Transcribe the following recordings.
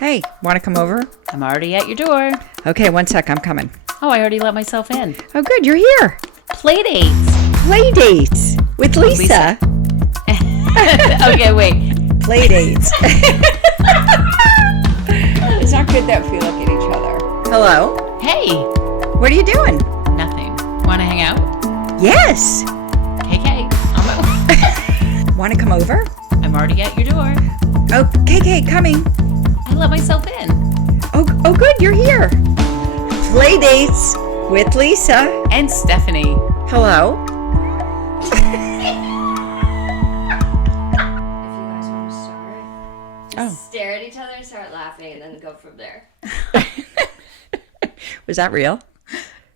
Hey, want to come over? I'm already at your door. Okay, one sec, I'm coming. Oh, I already let myself in. Oh, good, you're here. Playdates. Playdates with Lisa. Okay, wait. Playdates. It's not good that we look at each other. Hello. Hey. What are you doing? Nothing. Want to hang out? Yes. KK. I'm Want to come over? already at your door. Oh, KK, coming. I let myself in. Oh, good, you're here. Playdates with Lisa. And Stephanie. Hello. If you guys want to start, just stare at each other, start laughing, and then go from there. Was that real?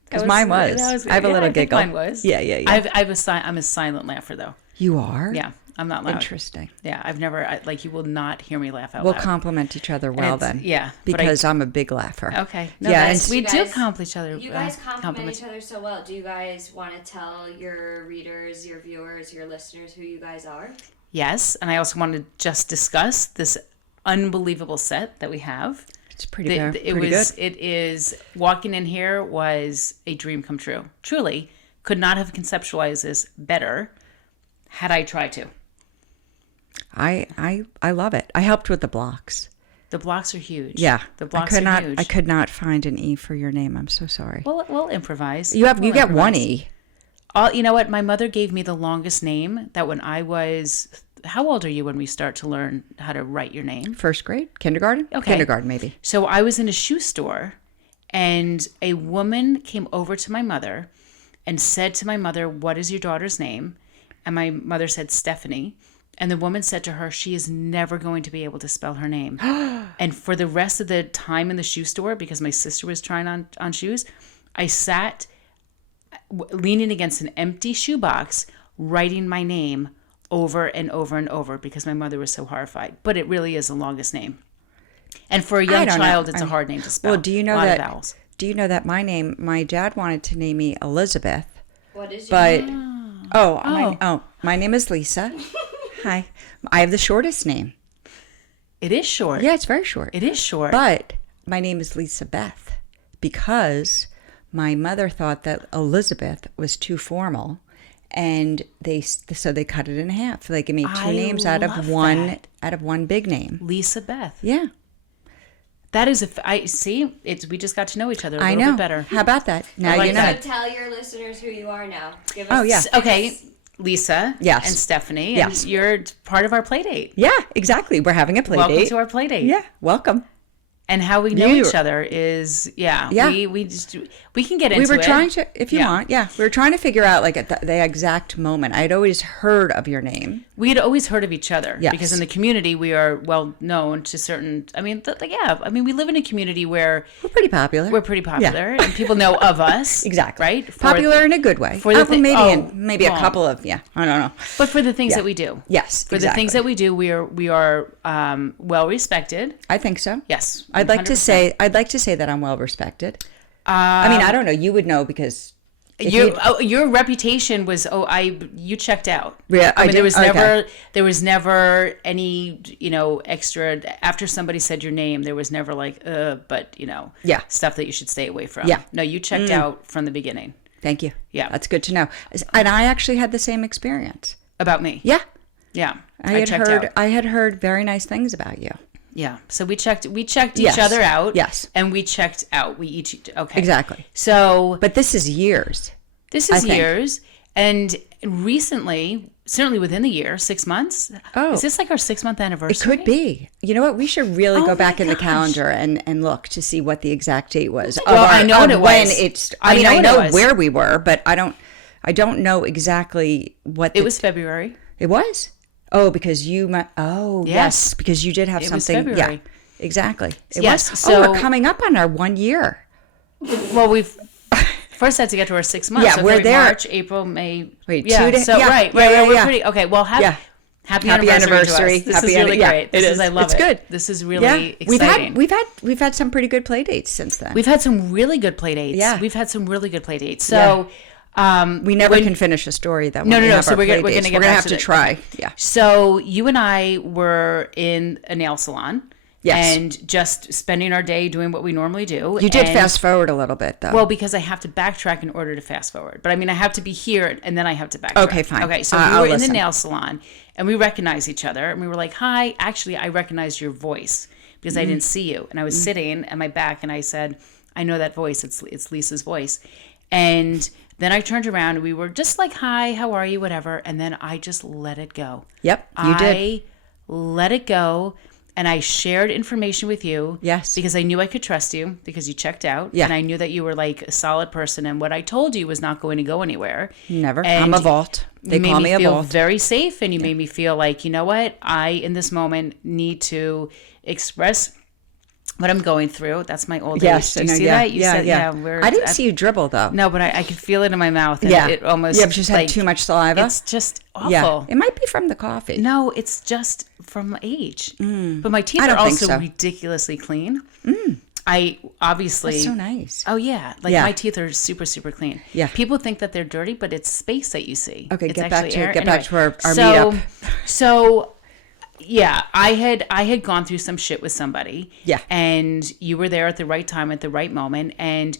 Because mine was. I have a little giggle. Mine was. Yeah. I'm a silent laugher, though. You are? Yeah, I'm not loud. Interesting. Yeah, I've never, you will not hear me laugh out We'll loud. compliment each other well then. Yeah. Because I'm a big laugher. Okay. No, Yeah, we You do guys- compliment each other. You guys compliment each other so well. Do you guys want to tell your readers, your viewers, your listeners who you guys are? Yes, and I also want to just discuss this unbelievable set that we have. It's pretty good. It is, walking in here was a dream come true. Truly, could not have conceptualized this better had I tried to. I love it. I helped with the blocks. The blocks are huge. Yeah. The blocks are huge. I could not find an E for your name. I'm so sorry. We'll improvise. You We'll get one improvise. E. You know what? My mother gave me the longest name that when I was... How old are you when we start to learn how to write your name? First grade? Kindergarten? Okay. Kindergarten, maybe. So I was in a shoe store, and a woman came over to my mother and said to my mother, "What is your daughter's name?" And my mother said, "Stephanie." And the woman said to her, "She is never going to be able to spell her name." And for the rest of the time in the shoe store, because my sister was trying on shoes, I sat leaning against an empty shoebox, writing my name over and over and over because my mother was so horrified. But it really is the longest name. And for a young child, it's a hard name to spell. Well, do you know a lot that? Of vowels. Do you know that my name? My dad wanted to name me Elizabeth, What is your but name? my name is Lisa. Hi, I have the shortest name. It is short. Yeah, it's very short. It is short. But my name is Lisa Beth because my mother thought that Elizabeth was too formal, and they cut it in half. They gave me two names out of one big name. Lisa Beth. Yeah. That is I see. We just got to know each other a I little know. bit better. How about that? Now like you know. that. So tell your listeners who you are now. Give us, Oh, yeah. Okay, Lisa. Yes. And Stephanie. Yes. And you're part of our play date. Yeah, exactly. We're having a play Welcome date. to our play date. Yeah, welcome. And how we know You- each other is Yeah. we can get into it. We were trying to, if you Yeah. want, we were trying to figure out like at the exact moment. I'd always heard of your name. We had always heard of each other Yes. because in the community we are well known to certain. We live in a community where We're pretty popular. we're pretty popular and people know of us. Exactly. Right? Popular in a good way. for the thi- maybe a well. couple of, I don't know. But for the things Yeah. that we do. Yes, For the things exactly. that we do, we are well respected. I think so. Yes. I'd like to 100%. say that I'm well respected. I don't know. You would know because if Your reputation was you checked out. Yeah, I mean there did? there was never any extra after somebody said your name. There was never Yeah. stuff that you should stay away from. Yeah. No, you checked out from the beginning Thank you. Yeah. That's good to know. And I actually had the same experience. about me. Yeah. Yeah, I checked out. had heard very nice things about you. Yeah, so we checked Yes. each other out. Yes. and we checked out. We each okay Exactly. So But this is years. this I is think. years, and recently, certainly within the year, 6 months. Oh. Is this like our 6-month anniversary? It could be. You know what? We should really Oh go back my in the gosh. calendar and look to see what the exact date was. Well, I know what it when was. it's. I know I what it know was. where we were, but I don't know exactly what It was February. It was. Oh, because yes, because you did have It was something. February. Yeah, exactly. It Yes, was. so- we're coming up on our 1 year. Well, we've first had to get to our 6 months. Yeah, so we're February, there. March, April, May. Wait, yeah. 2 days. So Yeah, right. yeah, We're yeah. pretty okay. Well, Yeah. happy Happy anniversary. anniversary. To us. This Happy is really yeah, great. it is. I love it's it. good. This is really We've exciting. we've had some pretty good play dates since then. We've had some really good play dates. Yeah. We've had some really good play dates. So. we never can finish a story though. No. Have So our we're play gonna dates. get We're gonna back have to to the- try. Yeah. So you and I were in a nail salon, Yes. And just spending our day doing what we normally do. You did And- fast forward a little bit, though. Well, because I have to backtrack in order to fast forward. But I mean, I have to be here and then I have to backtrack. Okay, fine. Okay, so I'll we were in listen. the nail salon and we recognized each other and we were like, hi. Actually, I recognized your voice because I didn't see you. And I was sitting at my back and I said, I know that voice. It's Lisa's voice. And then I turned around and we were just like, hi, how are you, whatever. And then I just let it go. Yep, you did. I let it go. And I shared information with you. Yes. Because I knew I could trust you because you checked out. Yeah. And I knew that you were like a solid person. And what I told you was not going to go anywhere. Never. And I'm a vault. They you call made me me a feel vault. very safe. And you made me feel like, you know what? I, in this moment, need to express what I'm going through. That's my old Yes. age. Do you I know, see yeah, that? You yeah, said, yeah. we're I didn't at- see you dribble, though. No, but I could feel it in my mouth. And Yeah. it almost. You just had like, too much saliva? It's just awful. Yeah. It might be from the coffee. No, it's just from age. But my teeth I are don't think also so. ridiculously clean. I obviously. That's so nice. Oh yeah, like Yeah. my teeth are super super clean. Yeah. People think that they're dirty, but it's space that you see. Okay, It's get back actually to air. get back to our so, meetup. So, yeah, I had gone through some shit with somebody. Yeah. And you were there at the right time at the right moment, and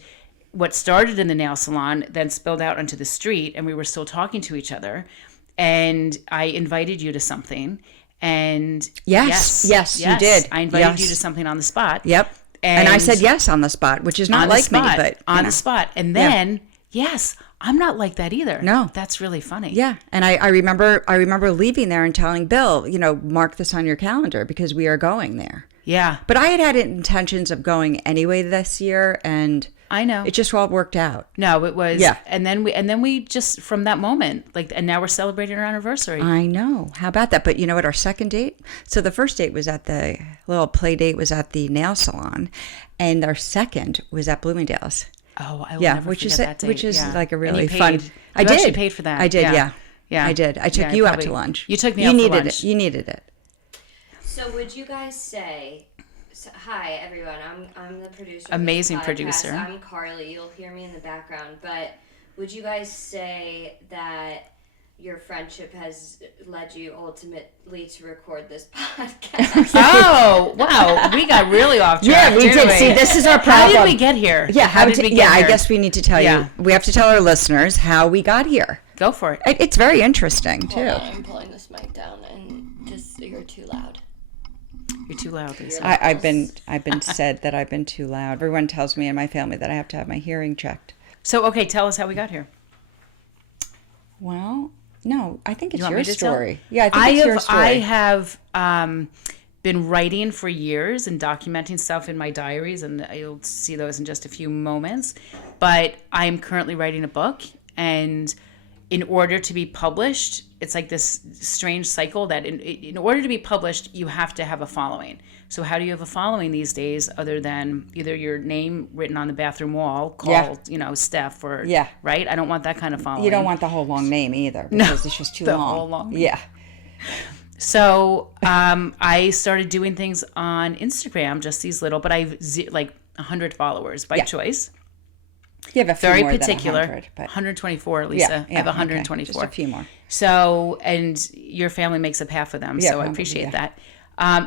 what started in the nail salon then spilled out onto the street, and we were still talking to each other, and I invited you to something. And Yes, you did. I invited Yes. you to something on the spot. Yep. And I said yes on the spot, which is not on the like me, spot, but you on know. the spot. And then, yes, I'm not like that either. No. That's really funny. Yeah, and I remember leaving there and telling Bill, mark this on your calendar because we are going there. Yeah. But I had intentions of going anyway this year, and I know. it just all worked out. No, it was. Yeah. And then we just from that moment, and now we're celebrating our anniversary. I know. How about that? But you know what? Our second date. So the first date was at the little play date was at the nail salon, and our second was at Bloomingdale's. Oh, I will Yeah, never which is forget that date. which is Yeah. like a And really you fun. paid- I you did. actually paid for that. I did. Yeah. Yeah. I did. I took Yeah, you out probably- to lunch. You took me you out for needed lunch. it. You needed it. So would you guys say, hi everyone, I'm the producer. of Amazing this podcast. producer. I'm Carly. You'll hear me in the background, but would you guys say that your friendship has led you ultimately to record this podcast? Oh, wow. We got really off track. Yeah, we didn't did. See, this is our problem. How did we get here? Yeah, How did we get I here? guess we need to tell Yeah. you. We have to tell our listeners how we got here. Go for it. It's very interesting too. Hold on, I'm pulling this mic down and just you're too loud. You're too loud, Lisa. I've been said that I've been too loud. Everyone tells me in my family that I have to have my hearing checked. So, okay, tell us how we got here. Well, no, I think it's want your me to tell? story. Yeah, I think it's your story. I have been writing for years and documenting stuff in my diaries, and you'll see those in just a few moments. But I am currently writing a book, and in order to be published, it's like this strange cycle that in order to be published, you have to have a following. So how do you have a following these days other than either your name written on the bathroom wall called, Steph or, Yeah. right? I don't want that kind of following. You don't want the whole long name either because it's just too the long. whole long name. Yeah. So I started doing things on Instagram, just these little, but I've like 100 followers by choice. You have a few Very more particular. than 100, but 124, Lisa. I have 124. Okay. Just a few more. So, and your family makes up half of them, Yeah, so I probably, appreciate yeah. that.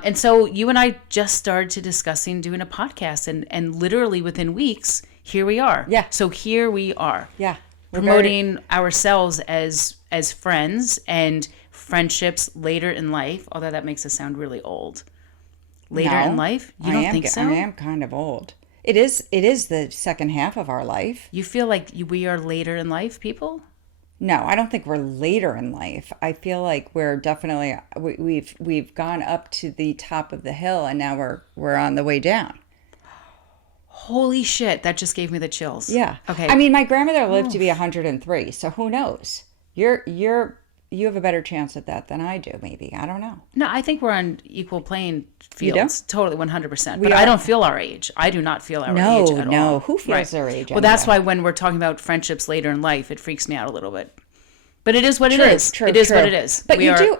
And so you and I just started to discussing doing a podcast, and literally within weeks, here we are. Yeah. So here we are. Yeah. We're Promoting ourselves as friends and friendships later in life, although that makes us sound really old. Later No, in life? You don't think so? I am kind of old. It is the second half of our life. You feel like we are later in life people? No, I don't think we're later in life. I feel like we're definitely we've gone up to the top of the hill and now we're on the way down. Holy shit, that just gave me the chills. Yeah. Okay. I mean, my grandmother lived to be 103, so who knows? You have a better chance at that than I do, maybe. I don't know. No, I think we're on equal playing You fields. do? Totally, 100%. We But I are. don't feel our age. I do not feel our No, age at all. no. Who feels their age Well, that's anyway? why when we're talking about friendships later in life, it freaks me out a little bit. But it is what True, it is. true, It is true. what it is. But We you are- do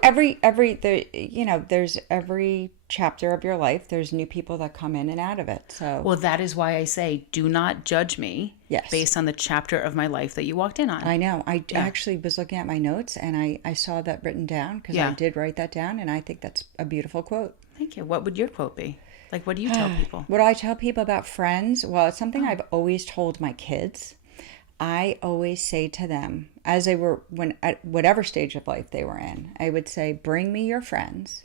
there's every chapter of your life. There's new people that come in and out of it. So Well, that is why I say do not judge me Yes. based on the chapter of my life that you walked in on. I know. I actually was looking at my notes and I saw that written down because Yeah. I did write that down and I think that's a beautiful quote. Thank you. What would your quote be? Like, what do you tell people? What do I tell people about friends? Well, it's something I've always told my kids. I always say to them, as they were, when at whatever stage of life they were in, I would say, bring me your friends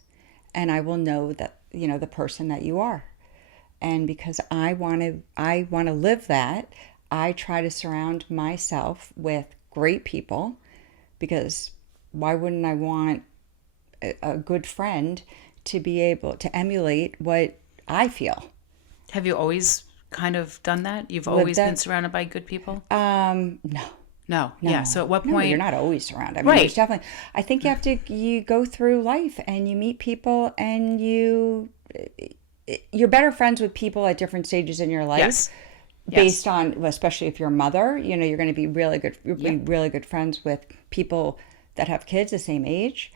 and I will know that, the person that you are. And because I want to live that, I try to surround myself with great people, because why wouldn't I want a good friend to be able to emulate what I feel? Have you always kind of done that? You've always been surrounded by good people? No. Yeah. So at what No, point? you're not always surrounded. I mean, Right. there's definitely, I think you go through life and you meet people and you're better friends with people at different stages in your life. Yes. Based on, especially if you're a mother, you're going to be really good. You'll be really good friends with people that have kids the same age.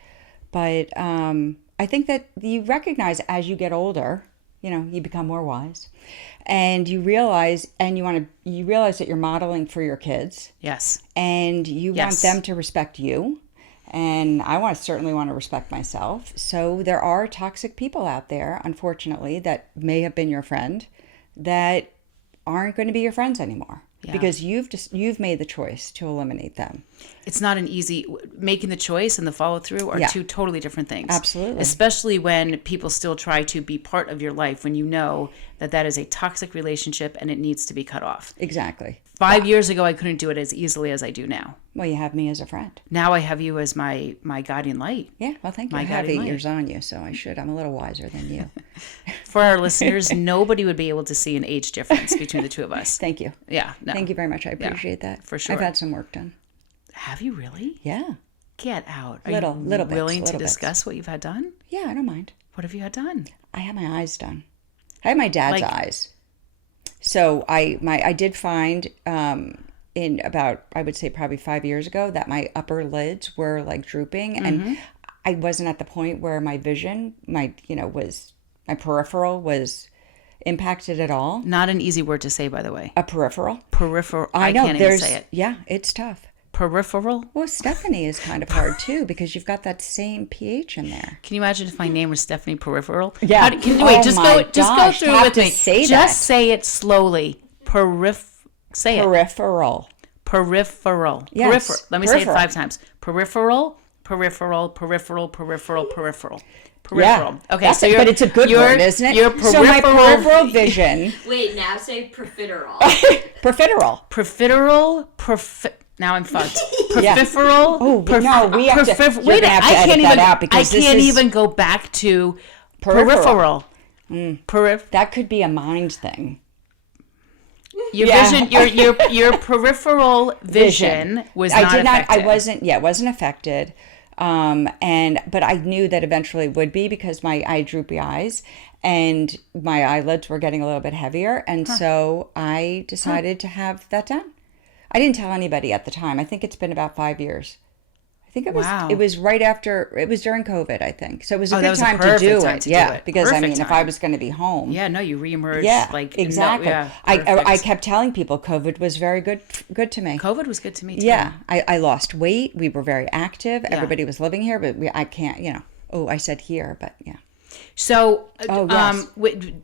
But I think that you recognize as you get older, you become more wise, and you realize that you're modeling for your kids. Yes. And you want them to respect you. And I certainly want to respect myself. So there are toxic people out there, unfortunately, that may have been your friend that aren't going to be your friends anymore. Yeah. Because you've made the choice to eliminate them. It's not an easy, making the choice and the follow through are two totally different things. Absolutely. Especially when people still try to be part of your life, when you know that is a toxic relationship and it needs to be cut off. Exactly. 5 years ago, I couldn't do it as easily as I do now. Well, you have me as a friend. Now I have you as my guiding light. Yeah, well, thank you. My I have guiding 8 light. years on you, so I'm a little wiser than you. For our listeners, nobody would be able to see an age difference between the two of us. Thank you. Yeah. No. Thank you very much. I appreciate that. for sure. I've had some work done. Have you really? Yeah. Get out. Are Little you bits, willing to little bits. discuss what you've had done? Yeah, I don't mind. What have you had done? I had my eyes done. I had my dad's eyes. So I did find in about, I would say probably 5 years ago, that my upper lids were like drooping, and I wasn't at the point where my vision, my peripheral was impacted at all. Not an easy word to say, by the way. A peripheral. Peripheral. I know. Can't even say it. Yeah, it's tough. Peripheral. Well, Stephanie is kind of hard too, because you've got that same pH in there. Can you imagine if my name was Stephanie Peripheral? Yeah. Wait, just go through have with to me. say Just that. say it slowly. Say it. Peripheral. Peripheral. Yes. Peripheral. Let me say it Peripheral. 5 times. Peripheral. Peripheral. Peripheral. Peripheral. Peripheral. Yeah. Peripheral. Okay, so but it's a good word, isn't it? Your So my peripheral vision. Wait, now say profiterole. Profiterole. Now I'm fucked. Yeah. Peripheral. Oh, no, we have to. You're Wait, gonna have to I edit can't that even. out, I because this can't is even go back to Peripheral. peripheral. That could be a mind thing. Your Yeah. vision, your peripheral vision was not affected. It wasn't affected. But I knew that eventually it would be, because I had droopy eyes and my eyelids were getting a little bit heavier. And so I decided to have that done. I didn't tell anybody at the time. I think it's been about 5 years. I think Wow. it was right after, it was during COVID, I think. So it was a that good was a time to perfect do time it. to do Yeah. it. Because Perfect if I time. was going to be home. Yeah, no, you reemerged. Yeah, like exactly. No, yeah, I perfect. kept telling people COVID was very good to me. COVID was good to me too. Yeah, I lost weight. We were very active. Everybody was living here, but I can't, I said here, but yeah. So, yes.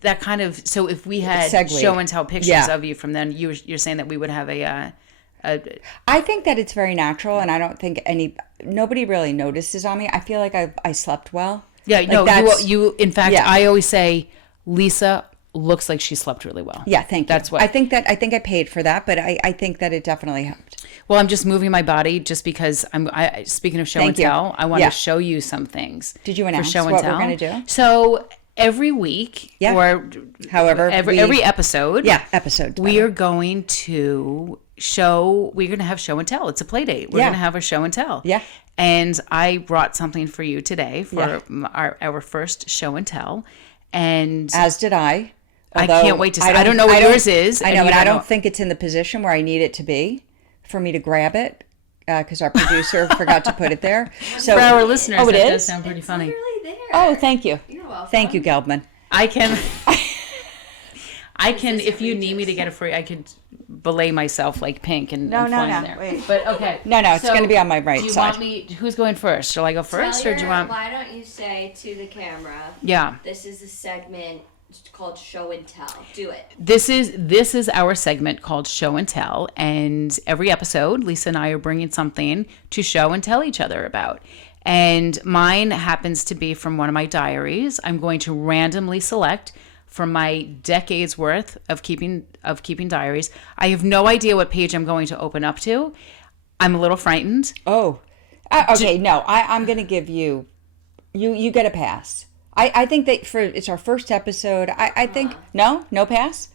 that kind of. So, if we had Segued. show and tell pictures Yeah. of you from then, you're saying that we would have a I think that it's very natural, and I don't think nobody really notices on me. I feel like I slept well. yeah. Like No, that's- you. In fact, Yeah. I always say Lisa looks like she slept really well. Yeah, thank you. That's what I think I paid for that, but I think that it definitely helped. Well, I'm just moving my body just because speaking of show Thank and you. tell, I want Yeah. to show you some things. Did you for announce show and what tell. we're gonna do? So every week, Yeah. or However, every episode, episode. we are going to we're going to have show and tell. It's a play date. We're Yeah. going to have a show and tell. Yeah. And I brought something for you today for Yeah. our first show and tell. And As did I. I can't wait to see. I don't know what yours is. I and know, you and I know. don't think it's in the position where I need it to be for me to grab it, because our producer forgot to put it there. So For our listeners, oh, it that is? does sound pretty It's funny. literally there. Oh, thank you. You're welcome. Thank you, Gelbman. I can, if you need me to get it for you, I could belay myself like pink and fly in there. Wait. But okay. No, it's going to be on my right Do you side. want me? Who's going first? Shall I go first, or do you want? Why don't you say to the camera? Yeah. This is a segment called Show and Tell. Do it. This is our segment called Show and Tell, and every episode, Lisa and I are bringing something to show and tell each other about. And mine happens to be from one of my diaries. I'm going to randomly select from my decades worth of keeping diaries. I have no idea what page I'm going to open up to. I'm a little frightened. Oh, okay. No, I'm going to give you get a pass. I think that it's our first episode. I think no pass.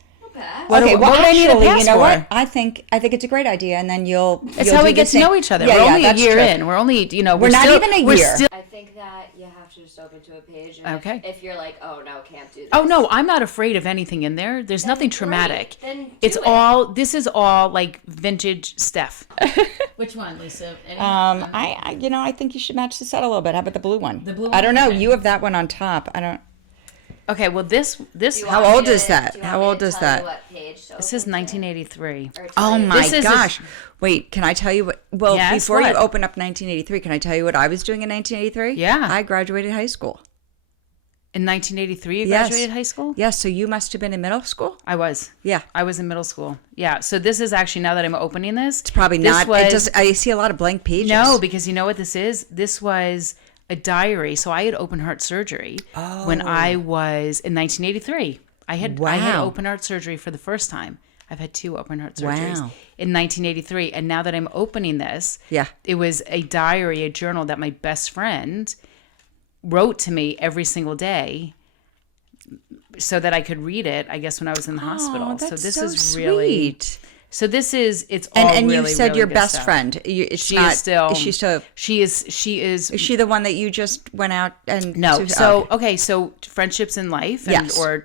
What Okay, well, what I do need I to need a leave. You know pass what? I think it's a great idea, and then It's how we get to know each other. We're only a year in. We're only, we're not even a year. I think that you have to just open to a page. And Okay. If you're like, oh no, can't do this. Oh no, I'm not afraid of anything in there. There's nothing traumatic. Then This is all like vintage Steph. Which one, Lisa? I think you should match the set a little bit. How about the blue one? The blue I don't one? know. Okay. You have that one on top. I don't. Okay, well this How old is that? How old is that? this is 1983. Oh my This is a- gosh! Wait, can I tell you what? Well, Yes, before you what? open up 1983, can I tell you what I was doing in 1983? Yeah. I graduated high school. In 1983, you Yes. graduated high school? Yes, so you must have been in middle school. I was. Yeah. I was in middle school. Yeah. So this is actually, now that I'm opening this, It's probably this not. I see a lot of blank pages. No, because you know what this is? This was a diary. So I had open heart surgery when I was in 1983. I had Wow. open heart surgery for the first time. I've had 2 open heart surgeries Wow. in 1983. And now that I'm opening this, Yeah. it was a diary, a journal that my best friend wrote to me every single day so that I could read it, I guess, when I was in the hospital. Oh, So that's this so is really... sweet. So this is, it's all And really, you said really your good best stuff. friend. It's She not. is still. Is she still? She is. Is she the one that you just went out and? No. to- So okay. so friendships in life, and, Yes. or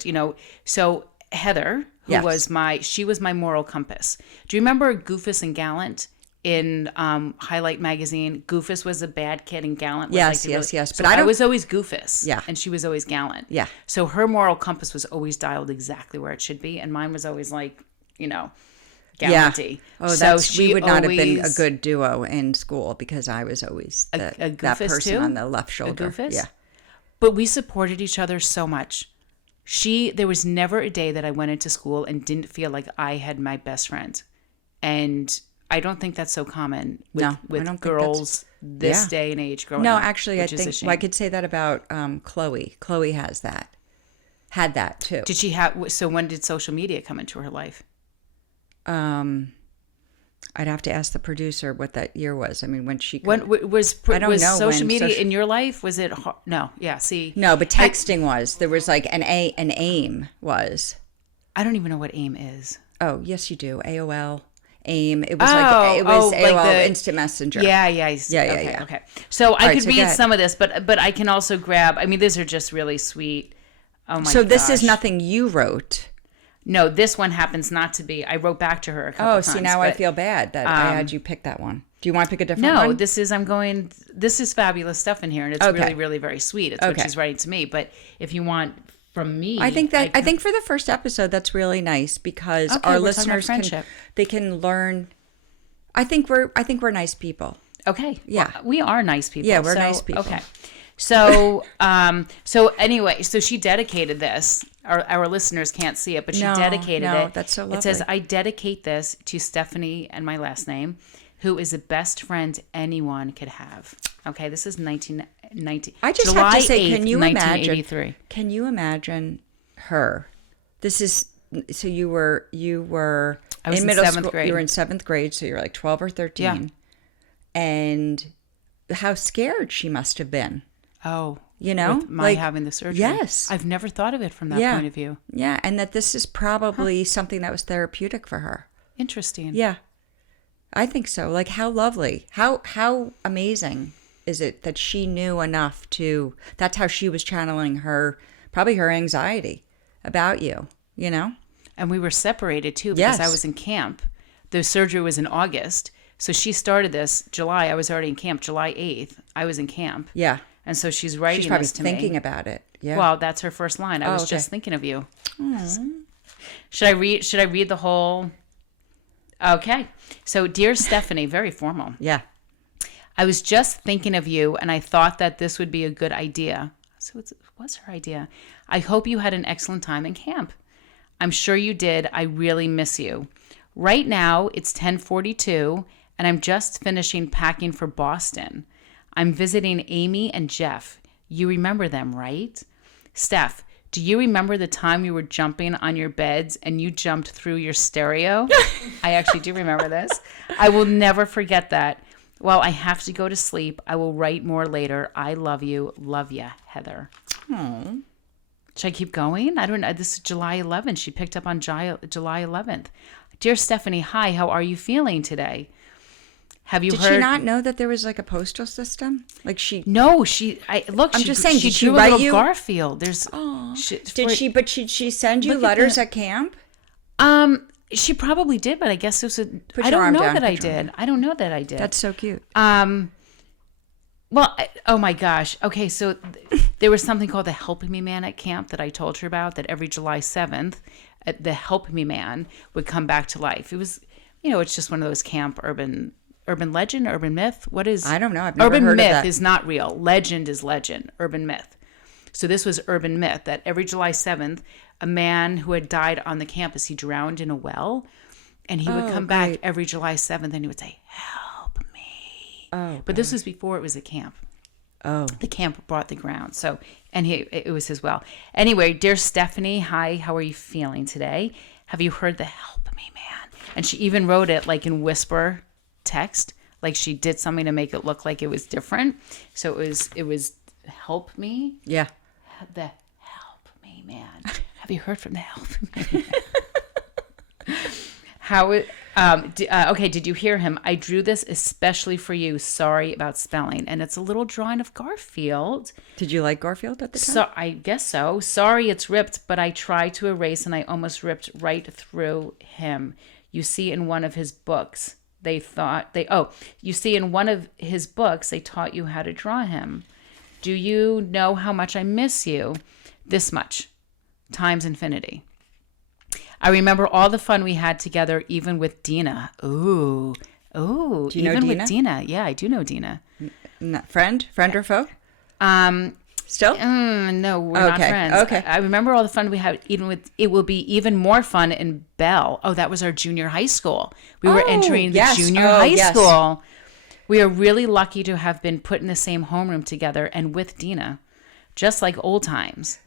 so Heather, who Yes. was she was my moral compass. Do you remember Goofus and Gallant in Highlight magazine? Goofus was a bad kid, and Gallant was Yes, like yes, yes. So But I don't- was always Goofus, Yeah. and she was always Gallant. Yeah. So her moral compass was always dialed exactly where it should be, and mine was always like, Gallanty. Oh, so we would not have been a always- good duo in school because I was always a that Goofus person too? on the left shoulder. A Goofus? Yeah. But we supported each other so much. There was never a day that I went into school and didn't feel like I had my best friend. And I don't think that's so common with, No, I with don't think girls this Yeah. day and age growing No, up. actually, I which is a think shame. I could say that about Chloe. Chloe has that. Had that too. Did she have, so when did social media come into her life? I'd have to ask the producer what that year was. I mean, when she. When was I don't know social when media social- in your life? Was it, no, yeah, see. No, but texting was. There was like an AIM was. I don't even know what AIM is. Oh, yes, you do. AOL, AIM. It was like AOL the- Instant Messenger. Yeah. Yeah. Okay. So I right, could so read go ahead. some of this, but I can also grab, I mean, these are just really sweet. Oh my So this is gosh. nothing you wrote. No, this one happens not to be. I wrote back to her a couple Oh, times. see, now I but- feel bad that I had you pick that one. Do you want to pick a different No, one? this is fabulous stuff in here, and it's Okay. really, really very sweet. It's what Okay. she's writing to me. But if you want from me, I think for the first episode that's really nice because Okay, our we're talking about listeners friendship. they can learn. I think we're nice people. Okay. Yeah. Well, we are nice people. Yeah, we're nice people. Okay. So, so anyway, so she dedicated this. Our listeners can't see it, but she No, dedicated no, it. that's so It says, lovely. "I dedicate this to Stephanie and my last name, who is the best friend anyone could have." Okay, this is 1990. I just July have to say, 8th, can you 1983. imagine? Can you imagine her? This is so you were I was in middle 7th school. grade. You were in 7th grade, so you're like 12 or 13. Yeah. And how scared she must have been. Oh, You know, with my like, having the surgery. yes. I've never thought of it from that Yeah. point of view. Yeah, and that this is probably something that was therapeutic for her. Interesting. Yeah. I think so. Like how lovely. How amazing is it that she knew enough to that's how she was channeling her probably her anxiety about you, you know? And we were separated too because I Yes. was in camp. The surgery was in August. So she started this July. I was already in camp. July 8th, I was in camp. Yeah. And so she's writing She's probably this to thinking me. about it. Yeah. Well, that's her first line. I was okay. just thinking of you. Should I read the whole? Okay. So, dear Stephanie, very formal. Yeah. I was just thinking of you, and I thought that this would be a good idea. So, what's her idea? I hope you had an excellent time in camp. I'm sure you did. I really miss you. Right now, it's 10:42, and I'm just finishing packing for Boston. I'm visiting Amy and Jeff. You remember them, right? Steph, do you remember the time you were jumping on your beds and you jumped through your stereo? I actually do remember this. I will never forget that. Well, I have to go to sleep. I will write more later. I love you. Love ya, Heather. Oh. Should I keep going? I don't know. This is July 11th. She picked up on July 11th. Dear Stephanie, hi. How are you feeling today? Have you Did heard? she not know that there was like a postal system? Like she. No, look. I'm she, just saying, She did she drew a write little you? Garfield. There's. Did she? But she send you Look at letters that. at camp? She probably did, but I guess it was. Put I your don't arm know down, that I put your arm did. I don't know that I did. That's so cute. Well, oh my gosh. Okay, so there was something called the Help Me Man at camp that I told her about, that every July 7th, the Help Me Man would come back to life. It was, it's just one of those camp urban legend, urban myth. What is? I don't know. I've never urban heard myth of that. is not real. Legend is legend. Urban myth. So this was urban myth that every July 7th, a man who had died on the campus, he drowned in a well, and he would come back every July 7th and he would say, "Help me." Oh, but this was before it was a camp. Oh. The camp brought the ground. So, and it was his well. Anyway, dear Stephanie, hi, how are you feeling today? Have you heard the Help Me Man? And she even wrote it like in whisper text, like she did something to make it look like it was different. So it was Help Me. Yeah. The Help Me Man. Have you heard from the Help Me Man? Okay, did you hear him? I drew this especially for you. Sorry about spelling. And it's a little drawing of Garfield. Did you like Garfield at the time? So I guess so. Sorry it's ripped, but I tried to erase and I almost ripped right through him. You see in one of his books, you see in one of his books, they taught you how to draw him. Do you know how much I miss you? This much, times infinity. I remember all the fun we had together, even with Dina. Ooh. Do you know even Dina? with Dina. Yeah, I do know Dina. Friend or foe? Still? No, we're not Okay, friends. okay. I remember all the fun we had. It will be even more fun in Bell. Oh, that was our junior high school. We were entering the yes. junior Oh, high yes. school. We are really lucky to have been put in the same homeroom together and with Dina, just like old times.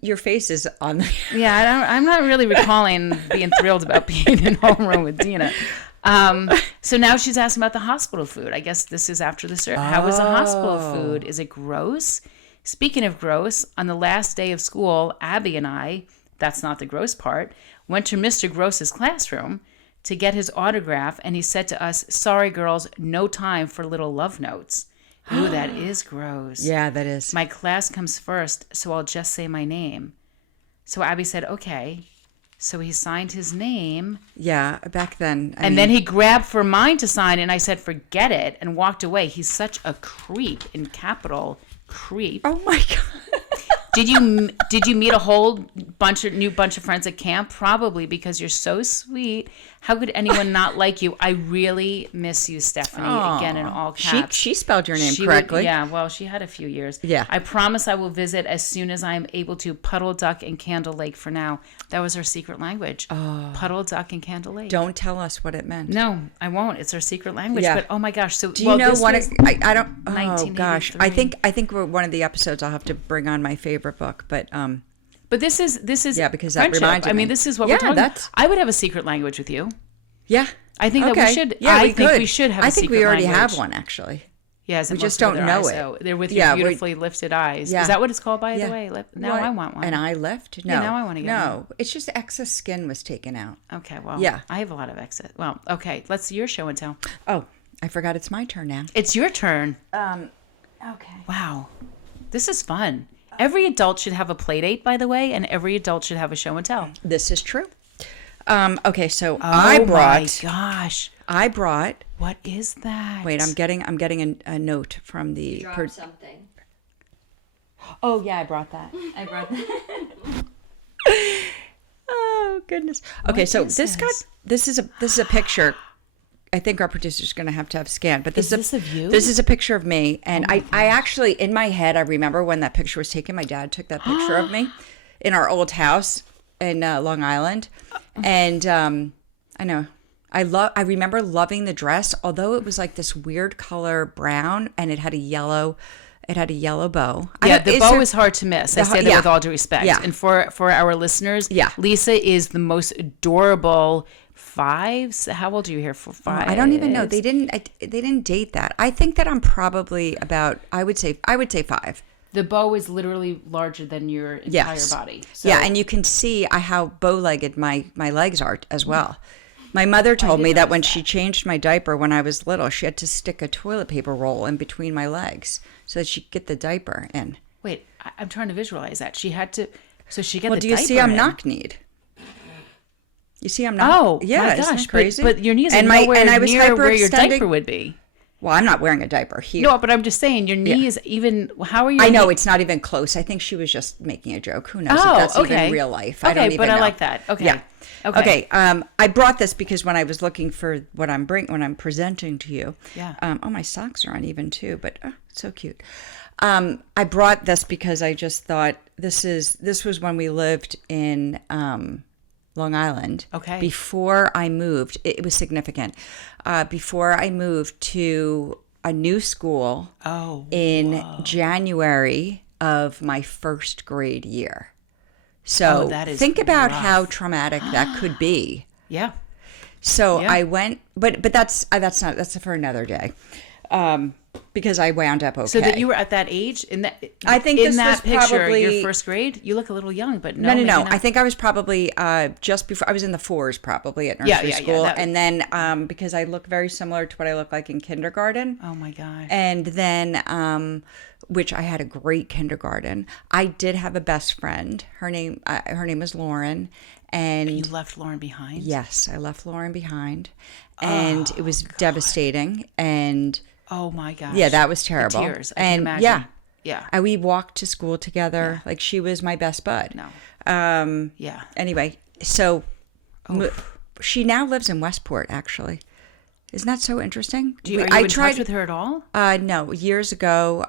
Your face is on the... Yeah, I'm not really recalling being thrilled about being in homeroom with Dina. So now she's asking about the hospital food. I guess this is after the surgery. How was the hospital food? Is it gross? Speaking of gross, on the last day of school, Abby and I, that's not the gross part, went to Mr. Gross's classroom to get his autograph, and he said to us, "Sorry, girls, no time for little love notes." Ooh, that is gross. Yeah, that is. My class comes first, so I'll just say my name. So Abby said, okay. So he signed his name. Yeah, back then. And then he grabbed for mine to sign, and I said, forget it, and walked away. He's such a creep, in capital creep. Oh my God. Did you meet a whole bunch of friends at camp? Probably, because you're so sweet. How could anyone not like you? I really miss you, Stephanie. Again, in all caps. She spelled your name correctly. Well, she had a few years. Yeah. I promise I will visit as soon as I am able to. Puddle Duck and Candle Lake for now. That was our secret language. Puddle Duck and Candle Lake. Don't tell us what it meant. No, I won't. It's our secret language. Yeah. But oh my gosh. So Do you know what? I don't. Oh 1983. gosh. I think we're one of the episodes. I'll have to bring on my favorite book, but But this is yeah, because that friendship. reminded I mean, me. this is what Yeah, we're talking. that's- I would have a secret language with you. yeah. I think that we should. Yeah, I we think could. we should have. I a think secret we already language. have one actually. Yeah, We just don't know it. Though. They're with Yeah, your we- beautifully lifted eyes. Yeah. Is that what it's called, by Yeah. the way? Now What? I want one. An eye lift? No. Yeah, now I wanna get No, it's just excess skin was taken out. Okay, well, Yeah. I have a lot of exit. Well, okay, let's see your show and tell. Oh, I forgot it's my turn now. It's your turn. Okay. Wow, this is fun. Every adult should have a play date, by the way, and every adult should have a show and tell. This is true. Okay, so Oh my gosh, I brought. what is that? Wait, I'm getting a note from the. Drop something. Oh yeah, I brought that. I brought that. Oh goodness. Okay, so is this is a picture. I think our producer's going to have scanned, but Is this of you? This is a picture of me, and I actually in my head I remember when that picture was taken. My dad took that picture of me. in our old house in Long Island, and I know. I remember loving the dress, although it was like this weird color brown, and it had a yellow bow. Yeah, the bow is hard to miss. I say that with all due respect. Yeah. And for our listeners, Lisa is the most adorable fives. How old are you here for? Five? I don't even know. They didn't date that. I think that I'm probably about. I would say 5. The bow is literally larger than your entire body. So. Yeah, and you can see how bow-legged my legs are as well. My mother told me that when she changed my diaper when I was little, she had to stick a toilet paper roll in between my legs so that she could get the diaper in. Wait, I'm trying to visualize that. She had to, so she got the diaper in. Well, do you see I'm knock-kneed? You see I'm not? Oh, yeah, my isn't gosh, that crazy? But your knees are nowhere near where your diaper would be. Well, I'm not wearing a diaper here. No, but I'm just saying, your knee is even, how are you? I know, it's not even close. I think she was just making a joke. Who knows if that's even real life. I don't even know. I like that. Okay. Yeah. Okay. I brought this because when I was looking for what when I'm presenting to you. Yeah. My socks are uneven too, but so cute. I brought this because I just thought this was when we lived in Long Island. Okay. Before I moved, it was significant. Before I moved to a new school in January of my first grade year. So think about how traumatic that could be. Yeah. So I went, but that's for another day. Because I wound up okay. So that you were at that age I think in this that was picture, probably your first grade. You look a little young, but no. I think I was probably just before I was in the 4s, probably at nursery school, and then because I look very similar to what I look like in kindergarten. Oh my gosh! And then, which I had a great kindergarten. I did have a best friend. Her name was Lauren. And you left Lauren behind? Yes, I left Lauren behind, and it was devastating. And oh my gosh! Yeah, that was terrible. The tears. I can imagine. Yeah. And we walked to school together. Like she was my best bud. No. Yeah. Anyway, so she now lives in Westport. Actually, isn't that so interesting? Are you in touch with her at all? No. Years ago,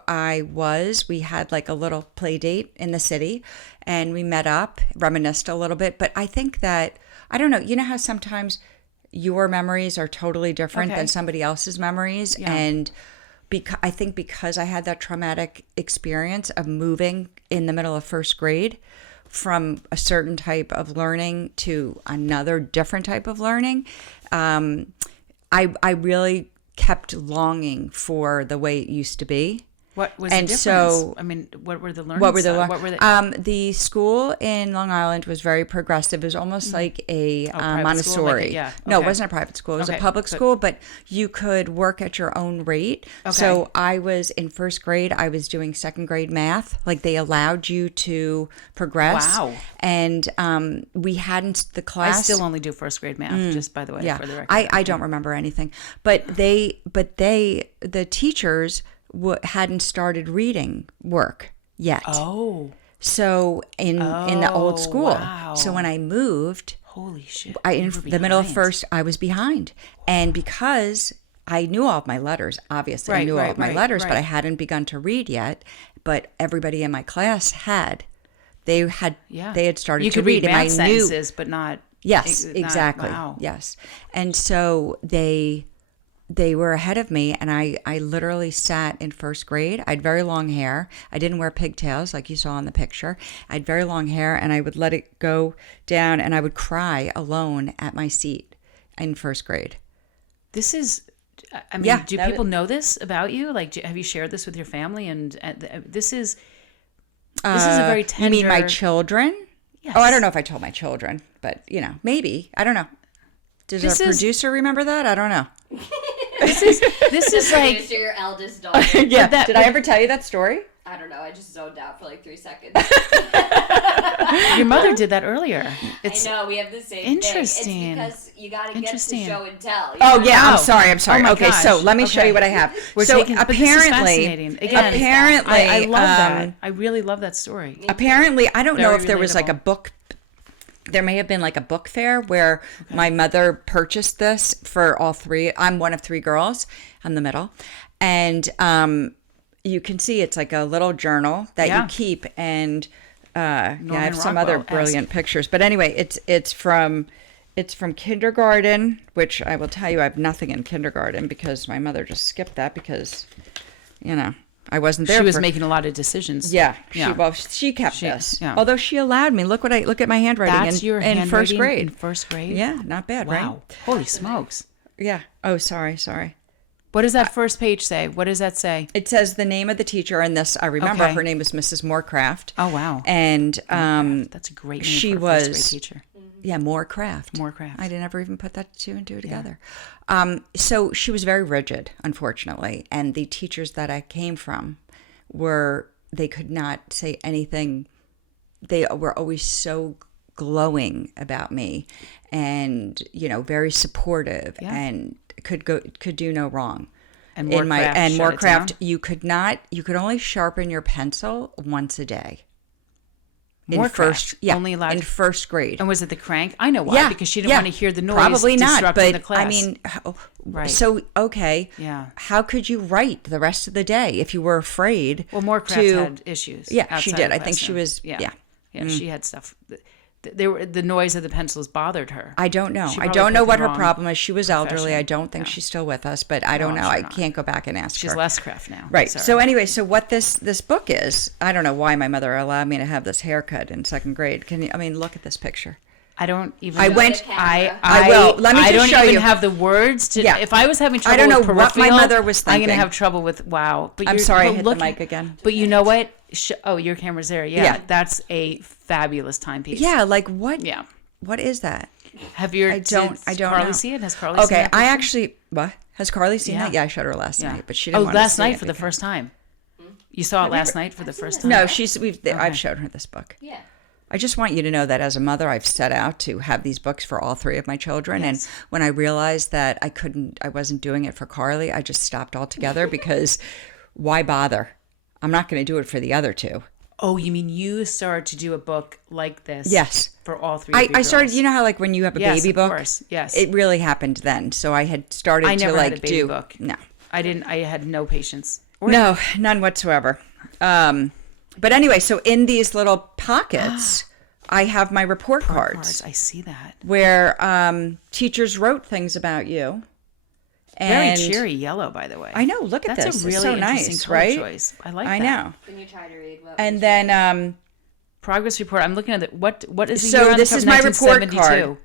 we had like a little play date in the city, and we met up, reminisced a little bit. But I think that I don't know. You know how sometimes your memories are totally different than somebody else's memories, and I think because I had that traumatic experience of moving in the middle of first grade from a certain type of learning to another different type of learning, I really kept longing for the way it used to be. What was the difference? So, I mean, what were the learning? The school in Long Island was very progressive. It was almost like a Montessori. No, it wasn't a private school. It was a public school, but you could work at your own rate. Okay. So I was in first grade. I was doing second grade math. Like they allowed you to progress. Wow. And we hadn't the class. I still only do first grade math. Just by the way, for the record. I don't remember anything, but the teachers hadn't started reading work yet. Oh. So in the old school. Wow. So when I moved, holy shit. In the middle of first, I was behind. And because I knew all of my letters, obviously I knew all of my letters, but I hadn't begun to read yet. But everybody in my class had. They had started to read. You could read math sentences, but not. Yes, exactly. Wow. Yes. And so they were ahead of me, and I literally sat in first grade. I had very long hair. I didn't wear pigtails like you saw in the picture. I had very long hair, and I would let it go down, and I would cry alone at my seat in first grade. This is, I mean, do people know this about you? Like, have you shared this with your family? And this is a very tender... You mean my children? Yes. Oh, I don't know if I told my children, but, maybe. I don't know. Does a producer remember that? I don't know. This is like your eldest daughter. Yeah. Did I ever tell you that story? I don't know. I just zoned out for like 3 seconds. Your mother did that earlier. I know. We have the same interesting thing. It's because you got to get to show and tell. I'm sorry. Oh okay, gosh. So let me show you what I have. Apparently, I love that. I really love that story. Apparently, I don't know if there was like a book. There may have been like a book fair where my mother purchased this for all three. I'm one of 3 girls. I'm the middle. And you can see it's like a little journal that you keep. And I Norman have some other Rockwell-esque. brilliant pictures. But anyway, it's from kindergarten, which I will tell you I have nothing in kindergarten because my mother just skipped that because, I wasn't there. She was making a lot of decisions. Yeah, she kept this. Yeah. Although she allowed me. Look at my handwriting. That's your in first handwriting grade. in first grade? Yeah, not bad, Wow. right? Holy smokes. Yeah. Oh, sorry. What does that first page say? What does that say? It says the name of the teacher, and this I remember Okay. her name was Mrs. Morecraft. Oh, wow. And That's a great name she for a first was grade teacher. Yeah, Morecraft. Morecraft. I didn't ever even put that two and two together. So she was very rigid, unfortunately, and the teachers that I came from they could not say anything. They were always so glowing about me, and very supportive, and could do no wrong. And Morecraft, you could only sharpen your pencil once a day. Morecraft, only allowed in first grade. And was it the crank? I know why. Yeah, because she didn't want to hear the noise. Probably not, disrupting but the class. I mean, Right. So okay, Yeah. How could you write the rest of the day if you were afraid? Well, Morecraft had issues. Yeah, she outside did. of I think she classroom. was. Yeah, she had stuff. The noise of the pencils bothered her. I don't know. She I probably don't know picked what the her wrong problem is. She was elderly. profession. I don't think she's still with us, but I don't know. I'm sure I not. can't go back and ask She's her. less craft now. Right. Sorry. So anyway, what this book is, I don't know why my mother allowed me to have this haircut in second grade. Look at this picture. I don't even. I know. went- I will. Let me I just don't show even you. have the words to. Yeah. If I was having trouble, I don't know with what my peripheral, mother was I'm thinking. gonna have trouble with wow. But I'm you're- sorry, I but hit look- the mic again. But you know what? Your camera's there. Yeah, Yeah. that's a fabulous timepiece. Yeah, like what? Yeah. What is that? Have your I don't Carly know. see it? Has Carly seen Okay, that I picture? actually what? Has Carly seen Yeah. that? Yeah, I showed her last Yeah. night, but she didn't want last to see night it for the because- first time. You saw it last night for the first time. No, I've showed her this book. Yeah. I just want you to know that as a mother, I've set out to have these books for all three of my children. Yes. And when I realized that I wasn't doing it for Carly, I just stopped altogether because why bother? I'm not going to do it for the other two. Oh, you mean you started to do a book like this? Yes. For all three. Of your I started, girls. you know how like when you have a Yes, baby of book? course. Yes. It really happened then. So I had started I never to had a baby book. No. I didn't. I had no patience. No, none whatsoever. But anyway, so in these little pockets, I have my report cards I see that. where teachers wrote things about you. Very And cheery yellow, by the way. I know. Look at That's this. a really It's so interesting nice, color right? choice. I like I that. know. Can you try to read what And was then Progress report. I'm looking at it. What is the So year on this the is cover? my report 1972. card.